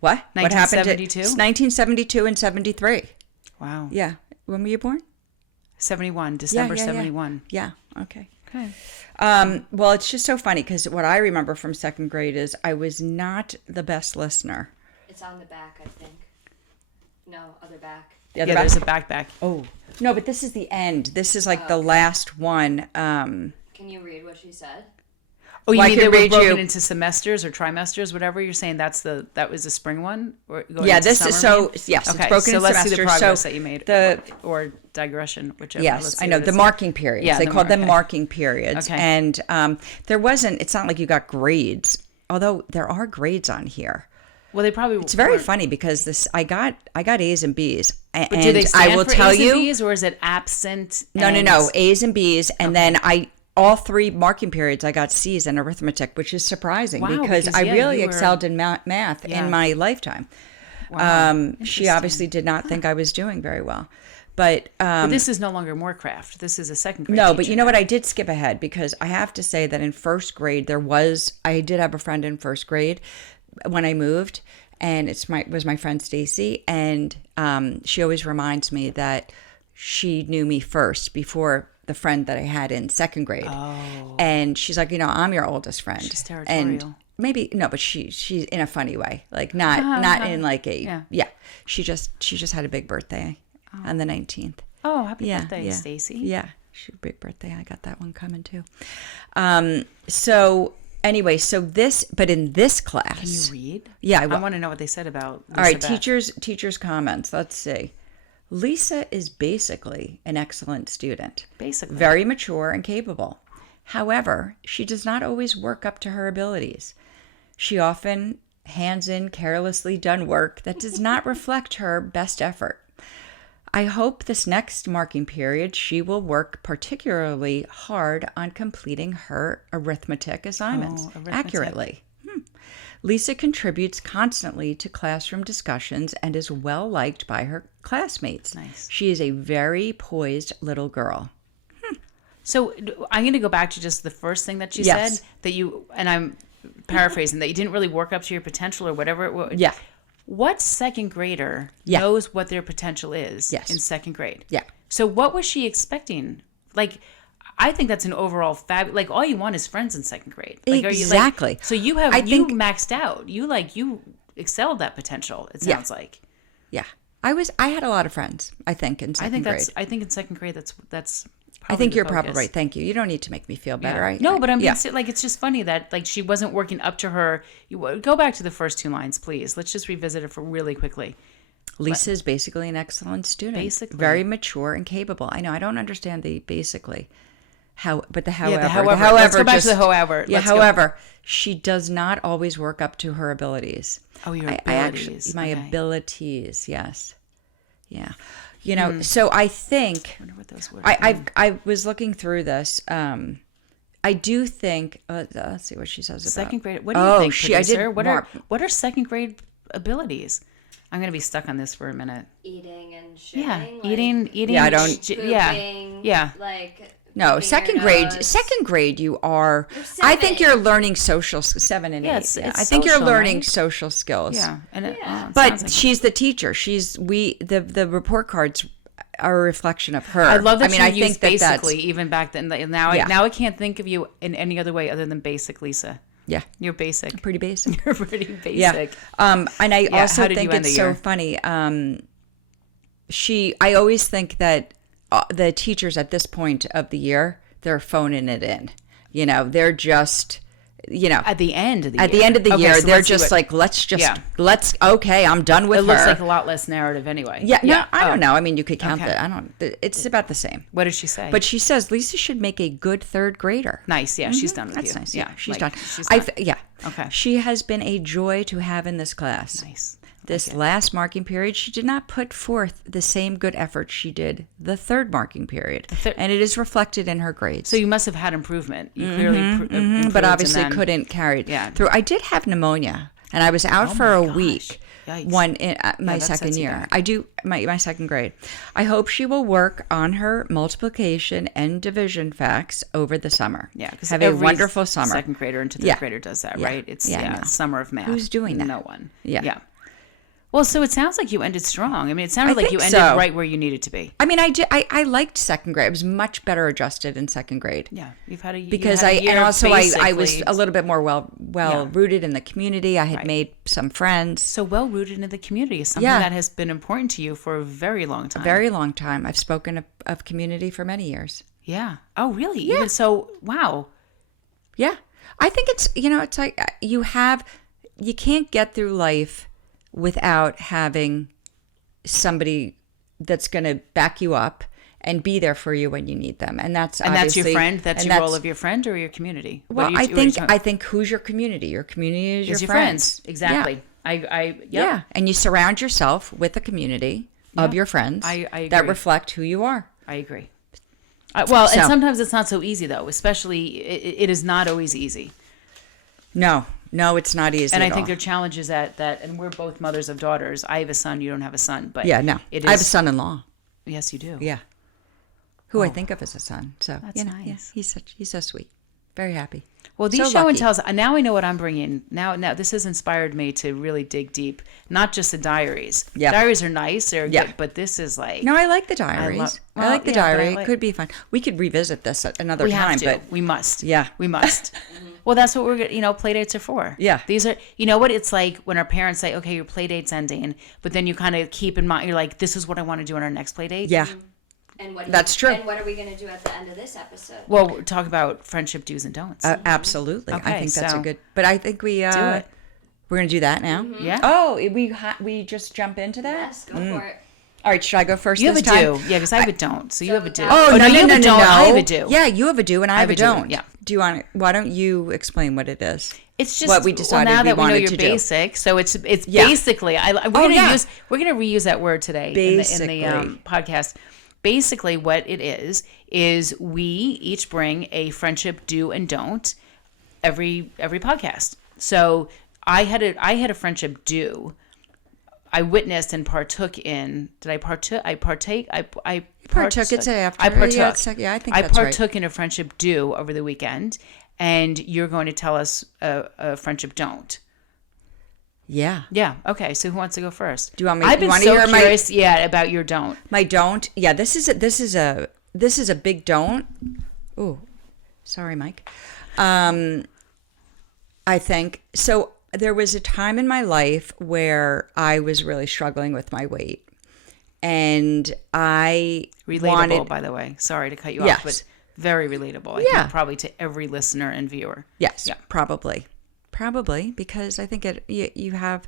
What happened? 1972? It's 1972 and 73. Wow. Yeah. When were you born? 71. December yeah. 71. Yeah. Okay. Okay. Well, it's just so funny because what I remember from second grade is I was not the best listener. It's on the back, I think. No, other back. The Yeah, other back? there's a backpack. Oh no, but this is the end. This is like the last one. Can you read what she said? Oh, you Well, I mean can they were read broken you- into semesters or trimesters, whatever you're saying? That was the spring one, or going Yeah, into this summer, is so. you mean? Yes, Okay, it's broken so into let's see the semesters. progress So that you made, the or digression, whichever. Yes, Let's I see know what the it marking periods. Yeah, They the called them okay. marking periods, Okay. and there wasn't. It's not like you got grades, although there are grades on here. Well, they probably. It's very funny because I got A's and B's, and But do they stand I will for tell A's you. and B's, or is it absent? No, A's and B's, and then all three marking periods I got C's in arithmetic, which is surprising Wow, because because, I yeah, really you were- excelled in math Yeah. in my lifetime. Wow, She obviously did not think I was doing very well, but But this is no longer Morecraft. This is a second grade. no, but teacher you know now. what? I did skip ahead because I have to say that in first grade I did have a friend in first grade when I moved, and was my friend Stacy, and she always reminds me that she knew me first before the friend that I had in second grade. Oh. And she's like, I'm your oldest friend. She's And territorial. maybe no, but she's in a funny way, like not in like a Yeah. She just had a big birthday on the 19th. Oh, happy Yeah, birthday, yeah. Stacy. Yeah, she had a big birthday. I got that one coming too. So anyway, but in this class, Can you read? Yeah, I I will. want to know what they said about. All right, Lisa Beth. teachers' comments. Let's see. Lisa is basically an excellent student. Basically. Very mature and capable. However, she does not always work up to her abilities. She often hands in carelessly done work that does not reflect her best effort. I hope this next marking period she will work particularly hard on completing her arithmetic assignments accurately. Lisa contributes constantly to classroom discussions and is well liked by her classmates. Nice. She is a very poised little girl. So I'm going to go back to just the first thing that she Yes. said, that you, and I'm paraphrasing, that you didn't really work up to your potential or whatever it was. Yeah. What second grader Yeah. knows what their potential is Yes. in second grade? Yeah. So what was she expecting? Like, I think that's an overall like all you want is friends in second grade. Like, Exactly. Are you, like, so you have, I you think- maxed out. You excelled that potential, it sounds like. Yeah. I had a lot of friends, I think, in second grade. I think in second grade, that's I think the you're probably focus. right. Thank you. You don't need to make me feel better. Yeah. I No, but I'm yeah. like, it's just funny that like she wasn't working up to her. You go back to the first two lines, please. Let's just revisit it for really quickly. Lisa is basically an excellent student. Basically. Very mature and capable. I know. I don't understand the basically. But the however. Yeah, the The however. however. Let's go back to just- the however. Yeah, Let's go. however, she does not always work up to her abilities. Oh, your I actually, abilities. my Okay. abilities, yes. Yeah. You know, so I think I wonder what those were. I was looking through this. I do think. Let's see what she says about Second grade. What do you think, I producer? did. What are second grade abilities? I'm gonna be stuck on this for a minute. Eating and shitting. Yeah, like, eating. Yeah, I don't- Pooping, Yeah. Like. No, picking second your grade. nose. Second grade, you are. You're I think 7. you're learning social 7 and 8. Yeah, Yeah, it's I think you're social, learning right? social skills. Yeah, and it But sounds like she's the teacher. The report cards are a reflection of her. I love that I mean, you I used think that basically that's even back then. Now, Yeah. now I can't think of you in any other way other than basic, Lisa. yeah, You're basic. pretty basic. You're pretty basic. Yeah. And I also how did think you end it's the so year? funny. I always think that the teachers at this point of the year, they're phoning it in. You know, they're just, At the end of the at year. the end of the Okay, year, so they're let's see just what- like, Yeah. okay, I'm done with It looks her. like a lot less narrative anyway. Yeah, no, I Oh. don't know. I mean, you could count Okay. that. I don't. It's about the same. What did she say? But she says Lisa should make a good third grader. nice. Yeah, she's done with That's you. nice. Yeah, she's like, done. She's I done. yeah. Okay. She has been a joy to have in this class. Nice. This last marking period, she did not put forth the same good effort she did the third marking period, and it is reflected in her grades. So you must have had improvement. You clearly improved, But and obviously then- couldn't carry it Yeah. through. I did have pneumonia, and I was out for a gosh. week. Yikes. My that second sets you year. back. I do my second grade. I hope she will work on her multiplication and division facts over the summer. Yeah, because have a wonderful summer. Second grader into third Yeah. grader does that, Yeah. right? It's Yeah, I know. summer of math. Who's doing that? No one. Yeah. Yeah. Well, so it sounds like you ended strong. I mean, it sounded I like you think ended so. right where you needed to be. I mean, I liked second grade. I was much better adjusted in second grade. Yeah, you've had a Because you had a year of I was basically- a little bit more well Yeah. rooted in the community. I had Right. made some friends. so well rooted in the community is something Yeah. that has been important to you for a very long time. Very long time. I've spoken of community for many years. Yeah. Oh, really? Yeah. Even so, wow. Yeah. I think it's like you can't get through life without having somebody that's going to back you up and be there for you when you need them. And that's And that's your obviously- friend. That's and your role of your friend or your community. Well, What do you- I think who's your community? Your community is It's your your friends. Yeah. Exactly. Yep. Yeah. And you surround yourself with a community of your friends I that agree. reflect who you are. I agree. Well, and So- sometimes it's not so easy though. Especially, it is not always easy. No, it's not easy. And I at think all. there are challenges that, and we're both mothers of daughters. I have a son. You don't have a son, but Yeah, no. it is. I have a son-in-law. Yes, you do. Yeah. Who I think of as a son. So, That's yeah, nice. he's so sweet. Very happy. Well, these So show and lucky. tells. Now I know what I'm bringing. Now this has inspired me to really dig deep. Not just the diaries. Yeah. Diaries are nice. They're Yeah. good, but this is like. No, I like the diaries. I well, like the yeah, but I diary. like- It could be fun. We could revisit this at another we time, have to. but We must. Yeah. We must. Well, that's what we're. Playdates are for. Yeah. These are. You know what it's like when our parents say, "Okay, your playdate's ending," but then you kind of keep in mind. You're like, "This is what I want to do on our next playdate." yeah. And what That's true. And what are we going to do at the end of this episode? Well, we'll talk about friendship do's and don'ts. Absolutely. I Okay, think that's so- a good. But I think we Do it. we're going to do that now. Yeah. Oh, we just jump into that? Yes, go for it. All right, should I go first You have this a time? do. Yeah, because I have a don't. So you have a do. Oh, Oh, no, no, you have no, a no, don't. no. I have a do. Yeah, you have a do and I have a do. don't. Yeah. Do you want? Why don't you explain what it is? It's just what we decided now we that we know wanted your to do. basic. So it's basically we're gonna reuse that word today in the podcast. Basically, what it is we each bring a friendship do and don't every podcast. So I had a friendship do. I witnessed and partook in. Did I partook? I partake. I Partook. It's after. I partook. I think I that's partook in a friendship do over the weekend, and you're going to tell us a friendship don't. Yeah. Yeah. Okay. So who wants to go first? Do you want me? I've been you so hear curious. About your don't. My don't. Yeah. This is a big don't. Ooh, sorry, Mike. I think so. There was a time in my life where I was really struggling with my weight, and I Relatable, by the way. Sorry to cut you off, but very relatable. I think probably to every listener and viewer. Yes, probably, because I think you have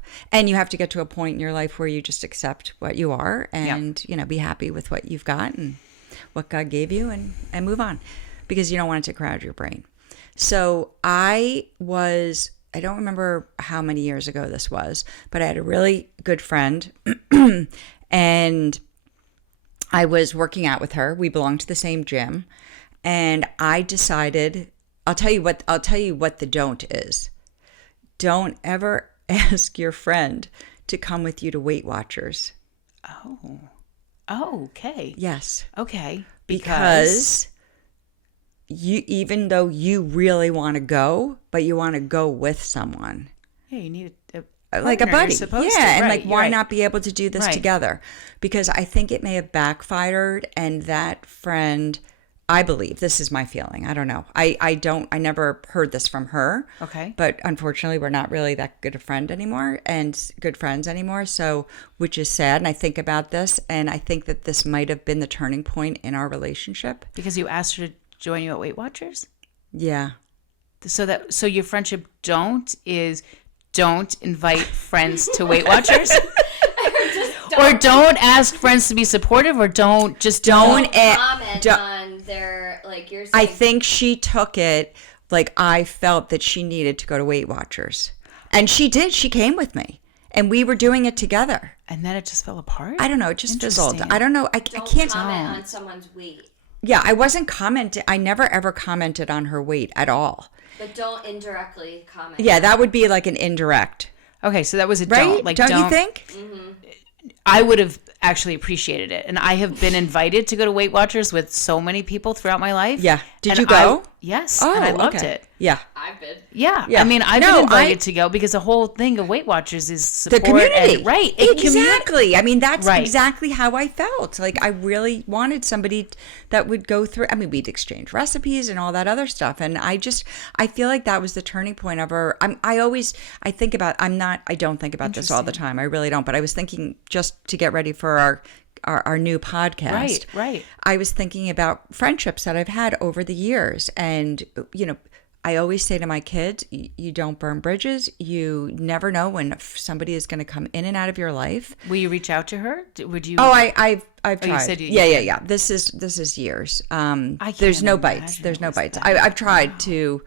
to get to a point in your life where you just accept what you are and be happy with what you've got and what God gave you and move on, because you don't want it to crowd your brain. So I don't remember how many years ago this was, but I had a really good friend and I was working out with her. We belonged to the same gym, and I decided, I'll tell you what the don't is. Don't ever ask your friend to come with you to Weight Watchers. Oh, okay. Yes. Okay. Because you, even though you really want to go, but you want to go with someone. Yeah, you need a like a buddy. And right, why not be able to do this together? Because I think it may have backfired, and that friend, I believe, this is my feeling. I don't know. I never heard this from her. Okay. But unfortunately, we're not really that good a friend anymore and good friends anymore. So, which is sad. And I think about this, and I think that this might have been the turning point in our relationship. Because you asked her to join you at Weight Watchers? Yeah. So your friendship don't invite friends to Weight Watchers? Or don't ask friends to be supportive, or don't comment on their, like you're saying. I think she took it like I felt that she needed to go to Weight Watchers. And she did. She came with me. And we were doing it together. And then it just fell apart? I don't know. It just fizzled. I don't know. I can't comment on someone's weight. Yeah, I wasn't commenting. I never ever commented on her weight at all. But don't indirectly comment. Yeah, that would be like an indirect. Okay, so that was a right? don't. Like, don't you think? Mm-hmm. I would have actually appreciated it. And I have been invited to go to Weight Watchers with so many people throughout my life. Yeah. Did and you go? Yes. Oh, and I loved okay. it. Yeah. I've been. Yeah. I mean, I've been invited to go because the whole thing of Weight Watchers is support. The community. And, right. Exactly. I mean, that's exactly how I felt. Like, I really wanted somebody that would go through. I mean, we'd exchange recipes and all that other stuff. And I feel like that was the turning point of our, I don't think about this all the time. I really don't. But I was thinking, just to get ready for our new podcast. Right. I was thinking about friendships that I've had over the years. And, I always say to my kids, you don't burn bridges. You never know when somebody is going to come in and out of your life. Will you reach out to her? Would you? Oh, I've tried. You said yeah. This is years. There's no bites. There's no bites. I've tried to.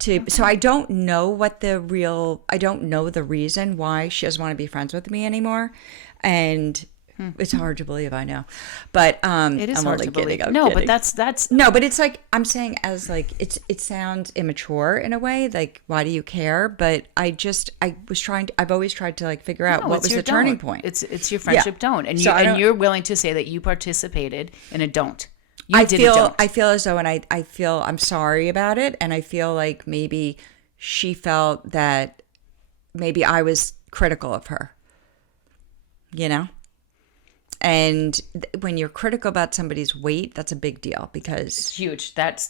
So I don't know I don't know the reason why she doesn't want to be friends with me anymore. And it's hard to believe, I know, but it is hard to believe. But that's no, but it's like I'm saying, as like it sounds immature in a way. Like, why do you care? But I've always tried to like figure out what was the turning point. It's your friendship don't, and you're willing to say that you participated in a don't. I feel as though, and I feel I'm sorry about it, and I feel like maybe she felt that maybe I was critical of her. And when you're critical about somebody's weight, that's a big deal because it's huge. That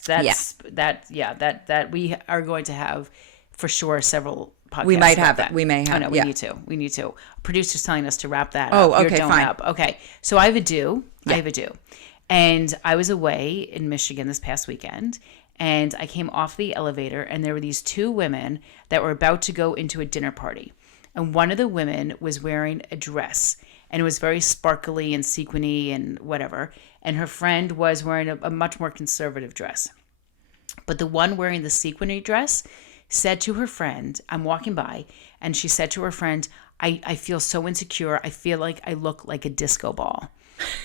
we are going to have for sure several podcasts. We might have that. We may have. Oh, no, we need to. Producer's telling us to wrap that up. Oh, okay, fine. Up. Okay, so I have a do. And I was away in Michigan this past weekend, and I came off the elevator, and there were these two women that were about to go into a dinner party, and one of the women was wearing a dress. And it was very sparkly and sequiny and whatever. And her friend was wearing a much more conservative dress. But the one wearing the sequiny dress said to her friend, I'm walking by, and she said to her friend, I feel so insecure. I feel like I look like a disco ball.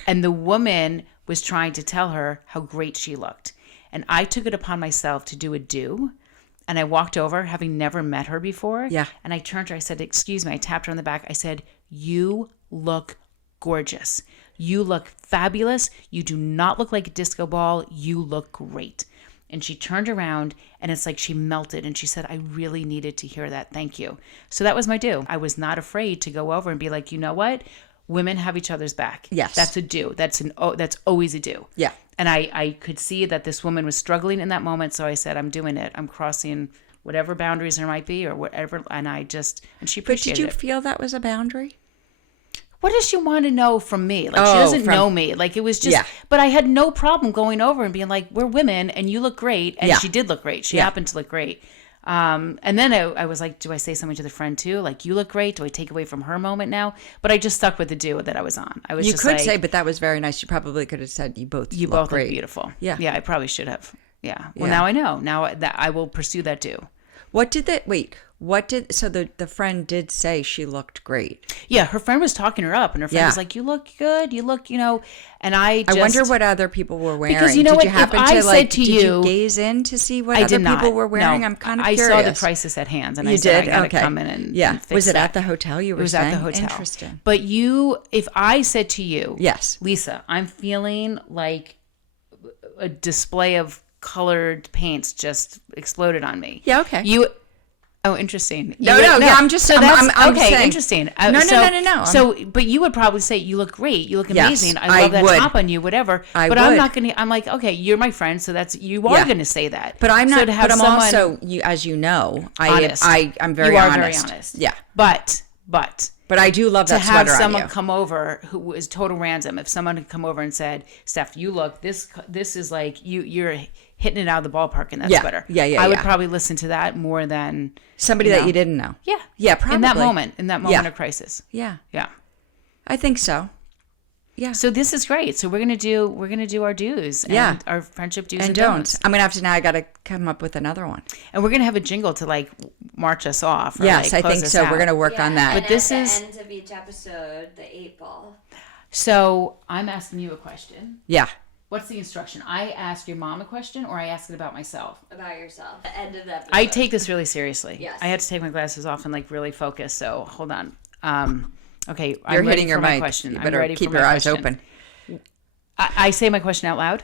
And the woman was trying to tell her how great she looked. And I took it upon myself to do a do. And I walked over, having never met her before. Yeah. And I turned to her. I said, excuse me. I tapped her on the back. I said, you look gorgeous. You look fabulous. You do not look like a disco ball. You look great. And she turned around, and it's like she melted. And she said, I really needed to hear that. Thank you. So that was my do. I was not afraid to go over and be like, you know what? Women have each other's back. Yes. That's a do. That's always a do. Yeah. And I could see that this woman was struggling in that moment. So I said, I'm doing it. I'm crossing whatever boundaries there might be or whatever. And she But appreciated did you it. feel that was a boundary? What does she want to know from me? Like, she doesn't know me. Like, it was just, but I had no problem going over and being like, we're women and you look great. And she did look great. She happened to look great. And then I was like, do I say something to the friend too? Like, you look great. Do I take away from her moment now? But I just stuck with the do that I was on. I was You just could like, say, but that was very nice. You probably could have said you both look great. beautiful. Yeah. Yeah, I probably should have. Yeah. Well, Yeah. now I know. Now that I will pursue that do. So the friend did say she looked great. Yeah, her friend was talking her up, and her friend was like, you look good. You look, and I wonder what other people were wearing. Because you know did what? You happen If I to, said to did you, gaze in to see what I other did not. people were wearing? No, I'm kind of I curious. saw the crisis at hand, and You I said, did? I gotta Okay. come in and fix Was it that. at the hotel you were It was staying? at the hotel. Interesting. But if I said to you, Yes. Lisa, I'm feeling like a display of colored paints just exploded on me. Yeah, okay. Oh, interesting. No, I'm just I'm okay. saying. Interesting. No. So, but you would probably say you look great. You look Yes, amazing. I love I that would. top on you. Whatever. I but I'm would. not gonna. I'm like, okay, you're my friend, so you are gonna say that. But I'm So not. to have But I'm someone also, as you know, honest. I'm very you are honest. very honest. Yeah. But But I do love to that have sweater on someone you. come over who was total random. If someone had come over and said, "Steph, you look this is like you're hitting it out of the ballpark in that sweater." Yeah, I would yeah. probably listen to that more than Somebody that you didn't know. Yeah. Yeah, probably. In that moment of crisis. Yeah. Yeah. I think so. Yeah. So this is great. So we're gonna do our do's and our friendship do's and don'ts. I'm gonna have to now. I got to come up with another one. And we're gonna have a jingle to like march us off. Or, Yes, like, I close think us so. out. We're gonna work on that. And But this at is- the end of each episode, the 8-ball. So I'm asking you a question. Yeah. What's the instruction? I ask your mom a question, or I ask it about myself. About yourself. The end of the episode. I take this really seriously. Yes. I had to take my glasses off and like really focus. So hold on. Okay, You're I'm ready hitting your for my mic. question. You I'm better ready keep for your my eyes question. open. I say my question out loud.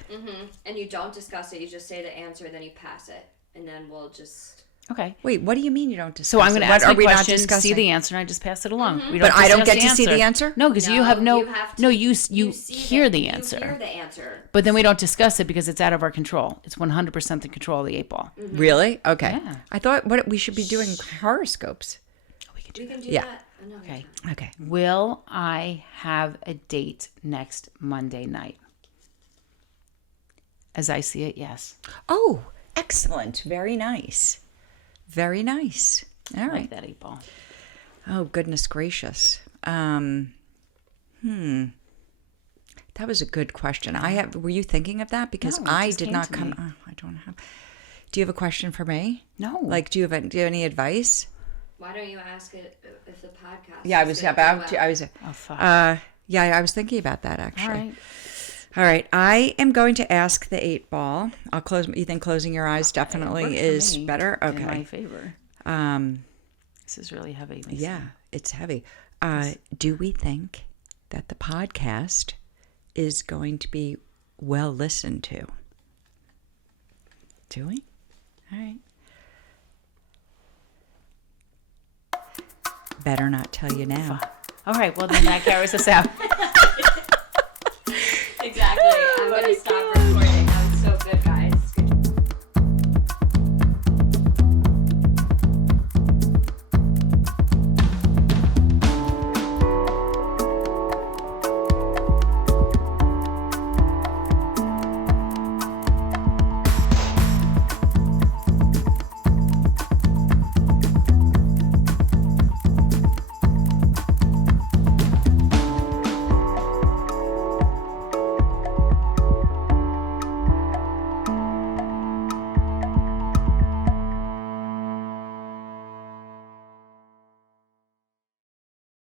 And you don't discuss it. You just say the answer, and then you pass it, and then we'll just. Okay. Wait, what do you mean you don't discuss? So I'm going to ask What a are we not question, see discussing? the answer, and I just pass it along. We But I don't discuss get to see the answer? No, because you have you have to- no. You see hear the answer, You hear the answer. but then we don't discuss it because it's out of our control. It's 100% the control of the 8-ball. Really? Okay. Yeah. I thought we should be doing horoscopes. We can do We can do Yeah. that another Okay. time. Okay. Will I have a date next Monday night? As I see it, yes. Oh, excellent. Very nice. Very nice. All I right. like that 8-ball. Oh, goodness gracious. That was a good question. Were you thinking of that? Because No, it I just did came not to come. me. Oh, I don't have. Do you have a question for me? No. Like, do you have any advice? Why don't you ask it if the podcast? Yeah, I is was gonna about do to. I was. Oh, fuck. Yeah, I was thinking about that actually. All right. All right, I am going to ask the 8-ball. I'll close. You think closing your eyes It worked definitely for is me better? In my Okay. favor. This is really heavy. Mason. Yeah, it's heavy. Do we think that the podcast is going to be well listened to? Do we? All right. Better not tell you now. All right. Well, then that carries us out. Exactly. I'm gonna stop.